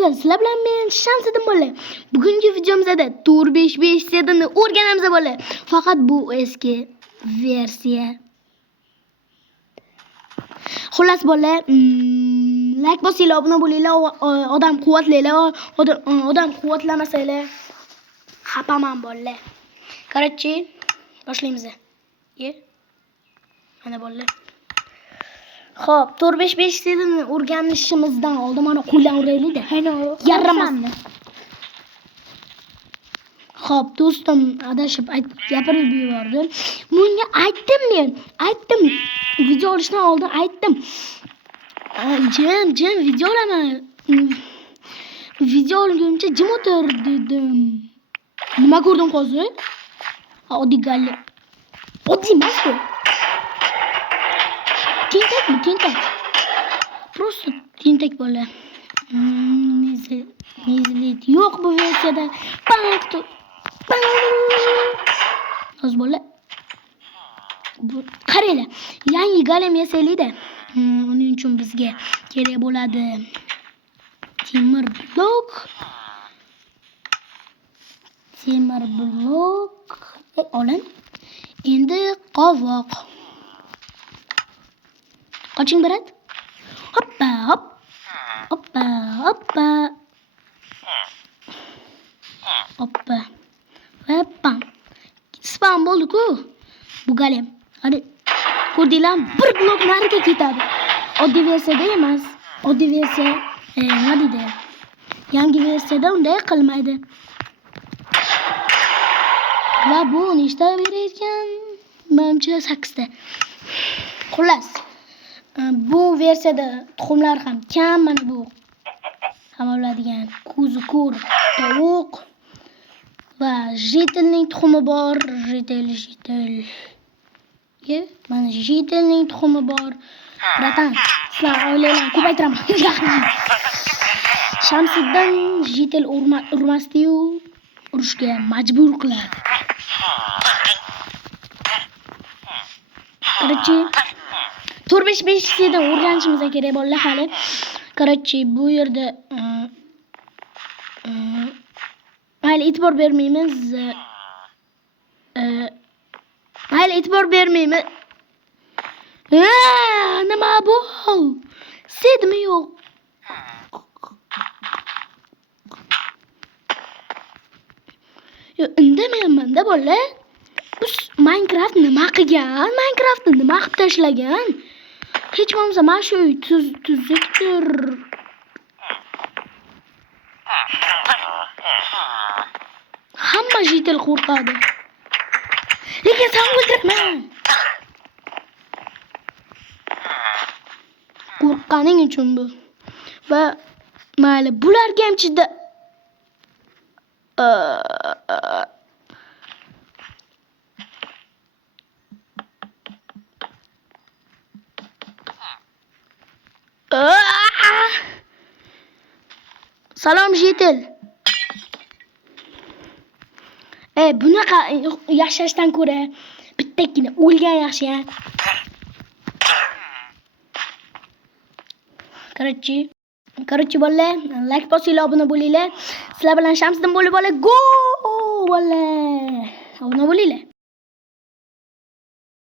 Aslında sizlar bilan men Shamsiddin bola. Bugungi videomizda Tur 557 ni o'rganamiz bola. Faqat bu eski versiya. Xullas bola, like bosinglar, obuna bo'linglar, odam quvvatlaylar, odam quvvatlamasanglar xapaman bola. Короче, boshlaymiz. Mana bola. Xo'p, Tur 557 ni o'rganishimizdan oldin mana qo'ldan uraylik-da. Yaramasmi? Xo'p, do'stim adashib gapirib yubordi. Bunga aytdim men. Video olishdan oldin aytdim. Jim video olaman. Video olguncha jim o'tir dedim. Nima ko'rdim hozir? Oddiy galli. Oddiy emas-ku. Tentak. Просто tentak bola. Mezlit yo'q bu versiyada. Hozir bola. Bu qaranglar. Yangi golem yasaylik-da. Uning uchun bizga kerak bo'ladi temir blok. Olin. Endi qovoq. Qoching berat. Hoppa. Va pam. Spam bo'ldi-ku. Bu golem. Hadi. Ko'rdinglar, bir blok nariga ketadi. Oddiy versiyada emas. Oddiy versiya, nima deydi? Yangi versiyada unday qilmaydi. Va bu nechta berayotgan? Menimcha 8 ta. Xullas, bu versiyada tuxumlar ham kam, mana bu. Hamma biladigan kuzukur, tovuq va jitelning tuxumi bor. Jitel. Mana jitelning tuxumi bor. Bratan, sizlar oilalarni ko'paytiraman. Shamsiddin jitel urmasdi-yu, urushga majbur qiladi. Короче, Tur 557 dan o'rganishimiz kerak bo'ldi hali. Короче, bu yerda hali e'tibor bermaymiz. Nima bu? Sedmi yo'q? Indamayman-da bola. Biz Minecraft nima qilgan? Minecraftni nima qilib tashlagan? Hech bo'lmasa mana shu uy tuzukdir. Hamma jitel qo'rqadi. Lekin sen o'ldirma. Qo'rqqaning uchun bu. Va mayli, bularga ham chida. Salom jitel. Bunaqa yashashdan ko'ra bittagina o'lgan yaxshi-ya. Короче, bola, like bosinglar, obuna bo'linglar. Sizlar bilan Shamsiddin bo'lib bola. Go! Bola. Obuna bo'linglar.